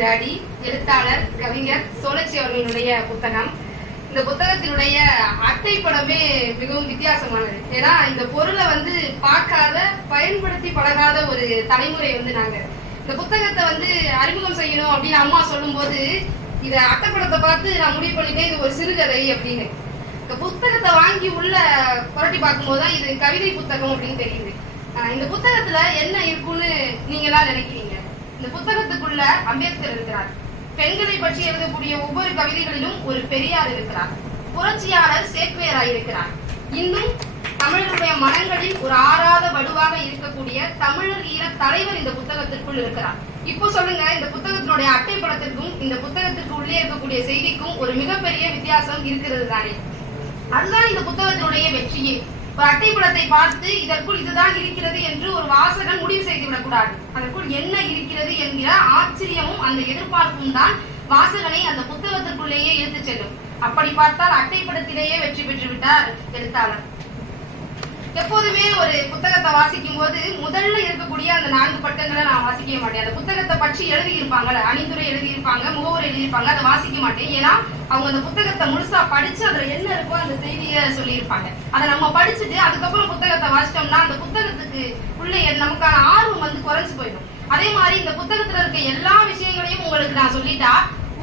ஒரு அடி எழுத்தாளர் கவிஞர் சோழச்சி அவர்களுடைய புத்தகம். இந்த புத்தகத்தினுடைய அட்டைப்படமே மிகவும் வித்தியாசமானது. ஏன்னா இந்த பொருளை பார்க்காத, பயன்படுத்தி பழகாத ஒரு தலைமுறை நாங்க இந்த புத்தகத்தை அறிமுகம் செய்யணும் அப்படின்னு அம்மா சொல்லும் போது இத அட்டைப்படத்தை பார்த்து நான் முடிவு பண்ணிட்டேன் இது ஒரு சிறுகதை அப்படின்னு. இந்த புத்தகத்தை வாங்கி உள்ள புரட்டி பார்க்கும்போதுதான் இது கவிதை புத்தகம் அப்படின்னு தெரியுது. இந்த புத்தகத்துல என்ன இருக்குன்னு நீங்களா நினைக்கிறீங்க? இந்த புத்தகத்துக்குள்ள அம்பேத்கர் இருக்கிறார். பெண்களை பற்றி எழுதக்கூடிய ஒவ்வொரு கவிதைகளிலும் ஒரு பெரியார் இருக்கிறார். புரட்சியாளர் சேக்வேராய் இருக்கிறார். இன்னும் தமிழருடைய மனங்களில் ஒரு ஆறாத வடுவாக இருக்கக்கூடிய தமிழர் ஈழ தலைவர் இந்த புத்தகத்திற்குள் இருக்கிறார். இப்போ சொல்லுங்க, இந்த புத்தகத்தினுடைய அட்டைப்படத்திற்கும் இந்த புத்தகத்திற்கு உள்ளே இருக்கக்கூடிய செய்திக்கும் ஒரு மிகப்பெரிய வித்தியாசம் இருக்கிறது தானே? அதுதான் இந்த புத்தகத்தினுடைய வெற்றியே. ஒரு அட்டைப்படத்தை பார்த்து இதற்குள் இதுதான் இருக்கிறது என்று ஒரு வாசகன் முடிவு செய்து விடக்கூடாது. அதற்குள் என்ன இருக்கிறது என்கிற ஆச்சரியமும் அந்த எதிர்பார்ப்பும் தான் வாசகனை அந்த புத்தகத்திற்குள்ளேயே இழுத்து செல்லும். அப்படி பார்த்தால் அட்டைப்படத்திலேயே வெற்றி பெற்று விட்டார் எழுத்தாளர். எப்போதுமே ஒரு புத்தகத்தை வாசிக்கும் போது முதல்ல இருக்கக்கூடிய அந்த 4 பக்கங்களை நான் வாசிக்கவே மாட்டேன். அந்த புத்தகத்தை பற்றி எழுதியிருப்பாங்கல்ல, அணிந்துரை எழுதியிருப்பாங்க, முகவுரை எழுதியிருப்பாங்க, அதை வாசிக்க மாட்டேன். ஏன்னா அவங்க அந்த புத்தகத்தை முழுசா படிச்சு அதுல என்ன இருக்கோ அந்த செய்தியை சொல்லியிருப்பாங்க. அதை நம்ம படிச்சுட்டு அதுக்கப்புறம் புத்தகத்தை வாசிச்சோம்னா அந்த புத்தகத்துக்கு உள்ள நமக்கான ஆர்வம் குறைஞ்சு போயிடும். அதே மாதிரி இந்த புத்தகத்துல இருக்க எல்லா விஷயங்களையும் உங்களுக்கு நான் சொல்லிட்டா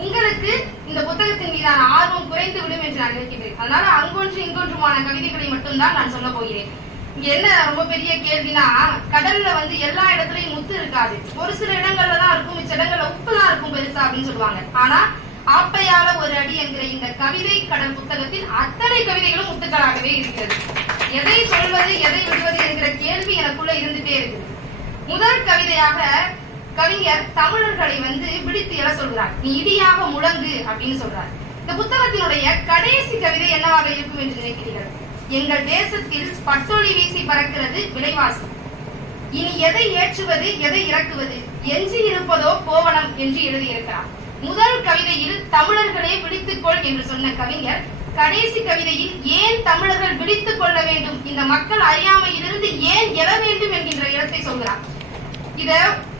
உங்களுக்கு இந்த புத்தகத்தின் மீதான ஆர்வம் குறைந்து விடும் என்று நான் நினைக்கிறேன். அதனால அங்கொன்று இங்கொன்றுமான கவிதைகளை மட்டும்தான் நான் சொல்ல போகிறேன். இங்க என்ன ரொம்ப பெரிய கேள்வினா, கடல்ல எல்லா இடத்துலயும் முத்து இருக்காது. ஒரு சில இடங்கள்ல தான் இருக்கும், மிச்ச இடங்கள்ல உப்பு தான் இருக்கும் பெருசா அப்படின்னு சொல்லுவாங்க. ஆனா ஆப்பையால ஒரு அடி என்கிற இந்த கவிதை கடல் புத்தகத்தில் அத்தனை கவிதைகளும் முத்துக்களாகவே இருக்கிறது. எதை சொல்வது எதை விடுவது என்கிற கேள்வி எனக்குள்ள இருந்துட்டே இருக்குது. முதல் கவிதையாக கவிஞர் தமிழர்களை விடுத்து எழ சொல்கிறார். நீ இடியாக முழங்கு அப்படின்னு சொல்றார். இந்த புத்தகத்தினுடைய கடைசி கவிதை என்னவாக இருக்கும் என்று நினைக்கிறீர்கள்? எங்கள் தேசத்தில் பட்டொளி வீசி பறக்கிறது விலைவாசி. இனி எதை ஏற்றுவது எதை இறக்குவது, எஞ்சி இருப்பதோ கோவணம் என்று எழுதியிருக்கிறார். முதல் கவிதையில் தமிழர்களே விழித்துக்கொள் என்று சொன்ன கவிஞர் கடைசி கவிதையில் ஏன் தமிழர்கள் விழித்துக் கொள்ள வேண்டும், இந்த மக்கள் அறியாமையிலிருந்து ஏன் எழ வேண்டும் என்கின்ற இடத்தை சொல்கிறார். இத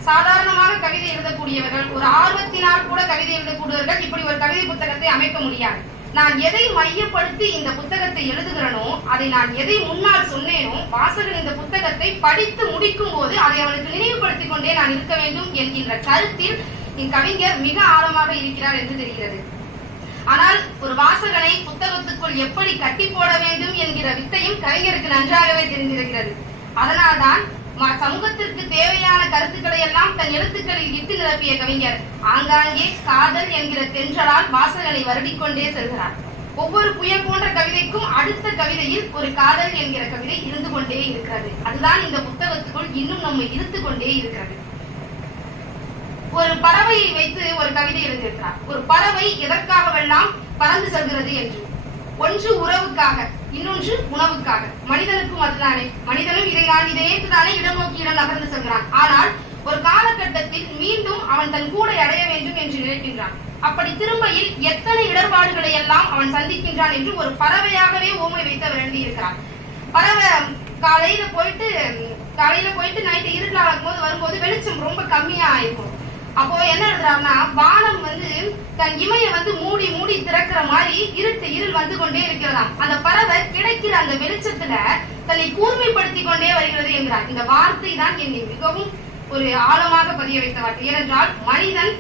சாதாரணமாக கவிதை எழுதக்கூடியவர்கள், ஒரு ஆர்வத்தினால் கூட கவிதை எழுதக்கூடியவர்கள் இப்படி ஒரு கவிதை புத்தகத்தை அமைக்க முடியாது. நான் எதை மையப்படுத்தி இந்த புத்தகத்தை எழுதுகிறனோ, அதை நான் எதை முன்னால் சொன்னேனோ, வாசகன் இந்த புத்தகத்தை படித்து முடிக்கும் போது அதை அவனுக்கு நினைவுபடுத்திக் கொண்டே நான் இருக்க வேண்டும் என்கின்ற கருத்தில் இக்கவிஞர் மிக ஆழமாக இருக்கிறார் என்று தெரிகிறது. ஆனால் ஒரு வாசகனை புத்தகத்துக்குள் எப்படி கட்டி போட வேண்டும் என்கிற வித்தையும் கவிஞருக்கு நன்றாகவே தெரிந்திருக்கிறது. அதனால்தான் சமூகத்திற்கு தேவையான கருத்துக்களை எல்லாம் தன் எழுத்துக்களில் இட்டு நிரப்பிய கவிஞர் ஆங்காங்கே காதல் என்கிற தென்றலால் வாசகனை வருடிக்கொண்டே செல்கிறார். ஒவ்வொரு புயல் போன்ற கவிதைக்கும் அடுத்த கவிதையில் ஒரு காதல் என்கிற கவிதை இருந்து கொண்டே இருக்கிறது. அதுதான் இந்த புத்தகத்துக்குள் இன்னும் நம்மை இழுத்து கொண்டே இருக்கிறது. ஒரு பறவையை வைத்து ஒரு கவிதை எழுதியிருக்கிறார். ஒரு பறவை எதற்காகவெல்லாம் பறந்து செல்கிறது என்று. ஒன்று உறவுக்காக, இன்னொன்று உணவுக்காக. மனிதனுக்கும் அதுதானே. மனிதனும் இதை ஏற்றுதானே இடம் நோக்கி இடம் நகர்ந்து செல்கிறான். ஆனால் ஒரு காலகட்டத்தில் மீண்டும் அவன் தன் கூடை அடைய வேண்டும் என்று நினைக்கின்றான். அப்படி திரும்பியில் எத்தனை இடர்பாடுகளை எல்லாம் அவன் சந்திக்கின்றான் என்று ஒரு பறவையாகவே ஓமை வைத்து அவர் எழுதியிருக்கிறார். பறவை காலையில போயிட்டு நைட்டு இருட்டாகும் போது வரும்போது வெளிச்சம் ரொம்ப கம்மியா இருக்கும். அப்போ என்ன எழுதுறாருன்னா, வானம் தன் இமையை மூடி மூடி திறக்கிற மாதிரி இருள் வந்து கொண்டே இருக்கிறதாம். அந்த பறவை கிடைக்கிற அந்த வெளிச்சத்துல தன்னை கூர்மைப்படுத்தி கொண்டே வருகிறது என்கிறார். இந்த வார்த்தை தான் என்னை மிகவும் ஒரு ஆழமாக பதிய வைத்த வார்த்தை. ஏனென்றால் மனிதன்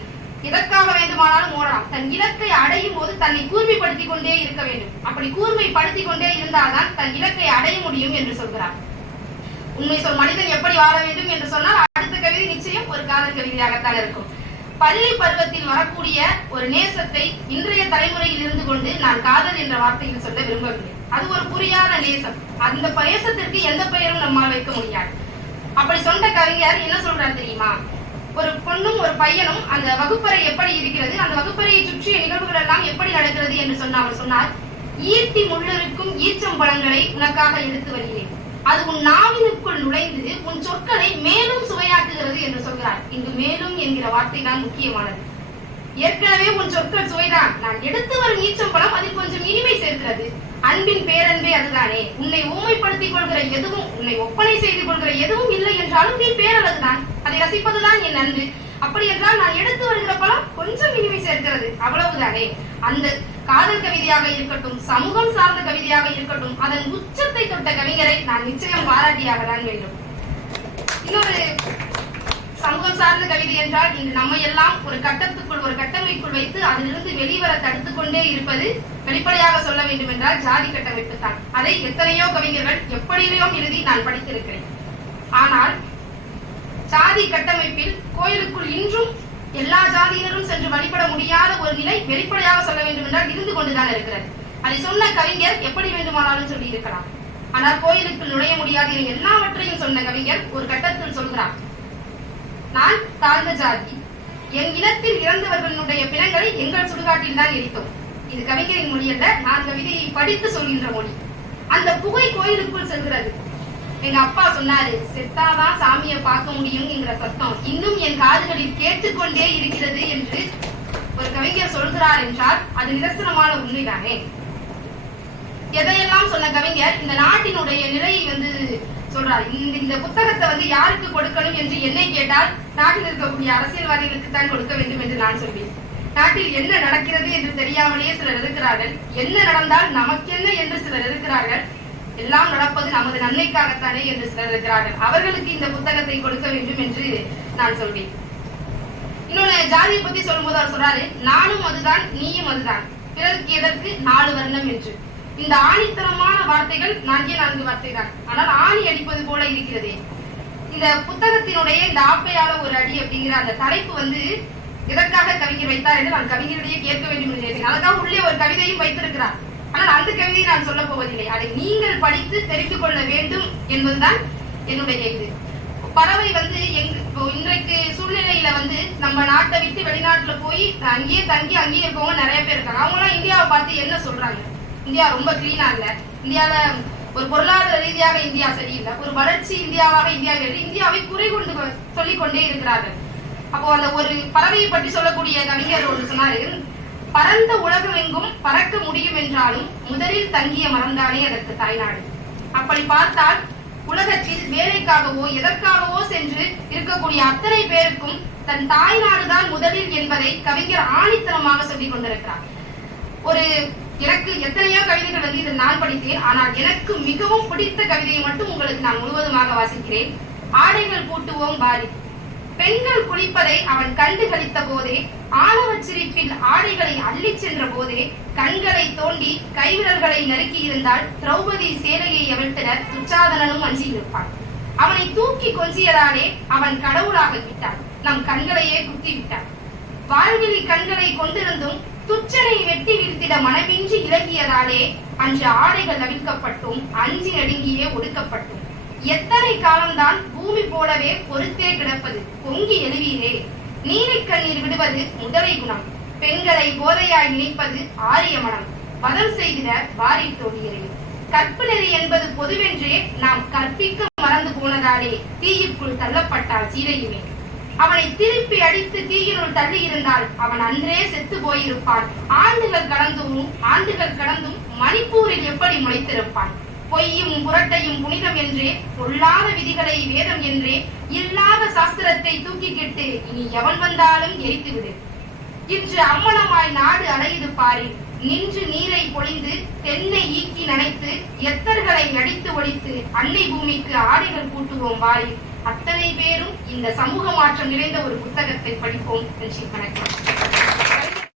எதற்காக வேண்டுமானாலும் ஓடலாம். தன் இலக்கை அடையும் போது தன்னை கூர்மைப்படுத்தி கொண்டே இருக்க வேண்டும். அப்படி கூர்மைப்படுத்தி கொண்டே இருந்தால்தான் தன் இலக்கை அடைய முடியும் என்று சொல்கிறார். உண்மை சொல் மனிதன் எப்படி வாழ வேண்டும் என்று சொன்னால் அடுத்த கவிதை நிச்சயம் ஒரு காதல் கவிதையாகத்தான் இருக்கும். பள்ளி பருவத்தில் வரக்கூடிய ஒரு நேசத்தை இன்றைய தலைமுறையில் இருந்து கொண்டு நான் காதல் என்ற வார்த்தையில் சொல்ல விரும்பவில்லை. அது ஒரு புரியாத நேசம். அந்த நேசத்திற்கு எந்த பெயரும் நம்மால் வைக்க முடியாது. அப்படி சொன்ன கவிஞர் என்ன சொல்றார் தெரியுமா? ஒரு பொண்ணும் ஒரு பையனும் அந்த வகுப்பறை எப்படி இருக்கிறது, அந்த வகுப்பறையை சுற்றிய நிகழ்வுகள் எல்லாம் எப்படி நடக்கிறது என்று அவர் சொன்னார். ஈர்த்தி முள்ளிருக்கும் ஈச்சம்பழங்களை உனக்காக எடுத்து வருகிறேன். அது உன் நாவினுக்குள் நுழைந்து உன் சொற்களை மேலும் சுவையாக்குகிறது என்று சொல்கிறார். இங்கு மேலும் என்கிற வார்த்தை தான் முக்கியமானது. ஏற்கனவே உன் சொற்கள் சுவைதான். நான் எடுத்து வரும் ஈச்சம்பழம் அதில் கொஞ்சம் இனிமை சேர்க்கிறது. அன்பின் பேரன்பே அதுதானே. உன்னை ஊமைப்படுத்திக் கொள்கிற எதுவும், உன்னை ஒப்பனை செய்து கொள்கிற எதுவும் இல்லை என்றாலும் நீ பேரழகுதான். அதை ரசிப்பதுதான் என் அன்பு. அப்படி என்றால் நான் எடுத்து வருகிற பழம் கொஞ்சம் இனிமை சேர்க்கிறது, அவ்வளவுதானே. அந்த காதல் கவிதையாக இருக்கட்டும், சமூகம் சார்ந்த கவிதையாக இருக்கட்டும், அதன் உச்சத்தை தொட்ட கவிஞரை நான் நிச்சயம் பாராட்டியாக தான் வேண்டும். இன்னொரு சமூகம் சார்ந்த கவிதை என்றால் இன்று நம்ம எல்லாம் ஒரு கட்டத்துக்குள், ஒரு கட்டமைக்குள் வைத்து அதிலிருந்து வெளிவர தடுத்துக் கொண்டே இருப்பது, வெளிப்படையாக சொல்ல வேண்டும் என்றால் ஜாதி கட்டமைப்பு தான். அதை எத்தனையோ கவிஞர்கள் எப்படியோ எழுதி நான் படித்திருக்கிறேன். ஆனால் ஜாதி கட்டமைப்பில் கோயிலுக்குள் இன்றும் எல்லா ஜாதியினரும் சென்று வழிபட முடியாத ஒரு நிலை வெளிப்படையாக சொல்ல வேண்டும் என்றால் இருந்து கொண்டுதான் இருக்கிறது. அதை சொன்ன கவிஞர் எப்படி வேண்டுமானாலும் சொல்லி இருக்கலாம். ஆனால் கோயிலுக்குள் நுழைய முடியாது என எல்லாவற்றையும் சொன்ன கவிஞர் ஒரு கட்டத்தில் சொல்கிறார், நான் தாழ்ந்த ஜாதி, என் இனத்தில் இறந்தவர்களுடைய பிணங்களை எங்கள் சுடுகாட்டில் தான் எரித்தோம். இது கவிஞரின் மொழி அல்ல, நான் கவிதையை படித்து சொல்கின்ற மொழி. அந்த புகை கோயிலுக்குள் செல்கிறது. எங்க அப்பா சொன்னாரு, செத்தாதான் சாமியை பார்க்க முடியும் என்கிற சத்தம் இன்னும் என் காதுகளில் கேட்டுக்கொண்டே இருக்கிறது என்று ஒரு கவிஞர் சொல்கிறார் என்றால் அது நிதர்சனமான உண்மைதானே. எதையெல்லாம் சொன்ன கவிஞர் இந்த நாட்டினுடைய நிறையை சொல்றார். இந்த புத்தகத்தை யாருக்கு கொடுக்கணும் என்று என்னை கேட்டால் நாட்டில் இருக்கக்கூடிய அரசியல்வாதிகளுக்கு தான் கொடுக்க வேண்டும் என்று நான் சொல்வேன். நாட்டில் என்ன நடக்கிறது என்று தெரியாமலேயே சிலர் இருக்கிறார்கள். என்ன நடந்தால் நமக்கென்ன என்று சிலர் இருக்கிறார்கள். எல்லாம் நடப்பது நமது நன்மைக்காகத்தானே என்று சிலர் இருக்கிறார்கள். அவர்களுக்கு இந்த புத்தகத்தை கொடுக்க வேண்டும் என்று நான் சொல்வேன். இன்னொன்னு ஜாதியை பத்தி சொல்லும்போது அவர் சொல்றாரு, நானும் அதுதான் நீயும் அதுதான், பிறருக்கு எதற்கு 4 வர்ணம் என்று. இந்த ஆணித்தரமான வார்த்தைகள் 4 வார்த்தை தான், ஆனால் ஆணி அடிப்பது போல இருக்கிறதே. இந்த புத்தகத்தினுடைய இந்த ஆப்பையால ஒரு அடி அப்படிங்கிற அந்த தலைப்பு எதற்காக கவிஞர் வைத்தார் என்று நான் கவிஞரிடையே கேட்க வேண்டும் என்று நினைத்தேன். அதுக்காக உள்ளே ஒரு கவிதையும் வைத்திருக்கிறார். ஆனால் அந்த கவிதையை நான் சொல்ல போவதில்லை. அதை நீங்கள் படித்து தெரிந்து கொள்ள வேண்டும் என்பதுதான் என்னுடைய இது. பறவை இன்றைக்கு சூழ்நிலையில நம்ம நாட்டை விட்டு வெளிநாட்டுல போய் அங்கேயே தங்கி அங்கேயே இருக்கவங்க நிறைய பேர் இருக்காங்க. அவங்க எல்லாம் இந்தியாவை பார்த்து என்ன சொல்றாங்க? இந்தியா ரொம்ப கிளீனா இல்ல, இந்தியால ஒரு பொருளாதார ரீதியாக இந்தியா சரியில்லை, ஒரு வளர்ச்சி இந்தியாவாக இந்தியாவை குறை கொண்டு சொல்லிக் கொண்டே இருக்கிறார்கள். அப்போ அந்த ஒரு பறவையை பற்றி சொல்லக்கூடிய கவிஞர் ஒன்று சொன்னாரு, பரந்த உலகம் எங்கும் பறக்க முடியும் என்றாலும் முதலில் தங்கிய மறந்தானே அதற்கு தாய்நாடு. அப்படி பார்த்தால் உலகத்தில் வேலைக்காகவோ எதற்காகவோ சென்று இருக்கக்கூடிய அத்தனை பேருக்கும் தன் தாய்நாடுதான் முதலில் என்பதை கவிஞர் ஆணித்தனமாக சொல்லிக் கொண்டிருக்கிறார். எனக்கு எத்தனையோ கவிதைகள் இதில் நான் படித்தேன். ஆனால் எனக்கு மிகவும் பிடித்த கவிதையை மட்டும் உங்களுக்கு நான் முழுவதுமாக வாசிக்கிறேன். ஆடைகள் பூட்டுவோம் பாரி. பெண்கள் குளிப்பதை அவன் கண்டு கழித்த போதே, ஆணவ சிரிப்பில் ஆடைகளை அள்ளி சென்ற போதே, கண்களை தோண்டி கைவிரல்களை நறுக்கி இருந்தால் திரௌபதி சேலையை அவிழ்த்தனர் துச்சாதனனும் அஞ்சியிருப்பான். அவனை தூக்கி கொஞ்சியதாலே அவன் கடவுளாக விட்டான், நம் கண்களையே குத்தி விட்டான். வாழ்வில் கண்களை கொண்டிருந்தும் துச்சனை வெட்டி வீழ்த்திட மனமின்றி இலகியதாலே அன்று ஆடைகள் அவிழ்க்கப்பட்டும் அஞ்சி நடுங்கியே ஒடுக்கப்பட்டும். எத்தனை காலம்தான் பூமி போலவே பொறுத்தே கிடப்பது, பொங்கி எழுவீரே. நீரை கண்ணீர் விடுவது முதலை குணம், பெண்களை போதையாய் நினைப்பது ஆரிய மனம், வதம் செய்கிற வாரி தோழியரே. கற்பு நெறி என்பது பொதுவென்றே நாம் கற்பிக்க மறந்து போனதாலே தீயுக்குள் தள்ளப்பட்டால் சீதையுமே. அவனை திருப்பி அடித்து தீயினுள் தள்ளி இருந்தால் அவன் அன்றே செத்து போயிருப்பான். ஆண்டுகள் கடந்தும் மணிப்பூரில் எப்படி முளைத்திருப்பான். பொய்யும் புரட்டையும் புனிதம் என்றே, பொல்லாத விதிகளை வேதம் என்றே, இல்லாத சாஸ்திரத்தை தூக்கிக்கிட்டு இனி எவன் வந்தாலும் எரித்துவிடு. இன்று அம்மனமாய் நாடு அலையுது பாரி. நின்று நீரை பொழிந்து தென்னை ஈக்கி நனைத்து எத்தர்களை அடித்து ஒழித்து அன்னை பூமிக்கு ஆடைகள் பூட்டுவோம் வாரி. அத்தனை பேரும் இந்த சமூக மாற்றம் நிறைந்த ஒரு புத்தகத்தை படிப்போம். நன்றி, வணக்கம்.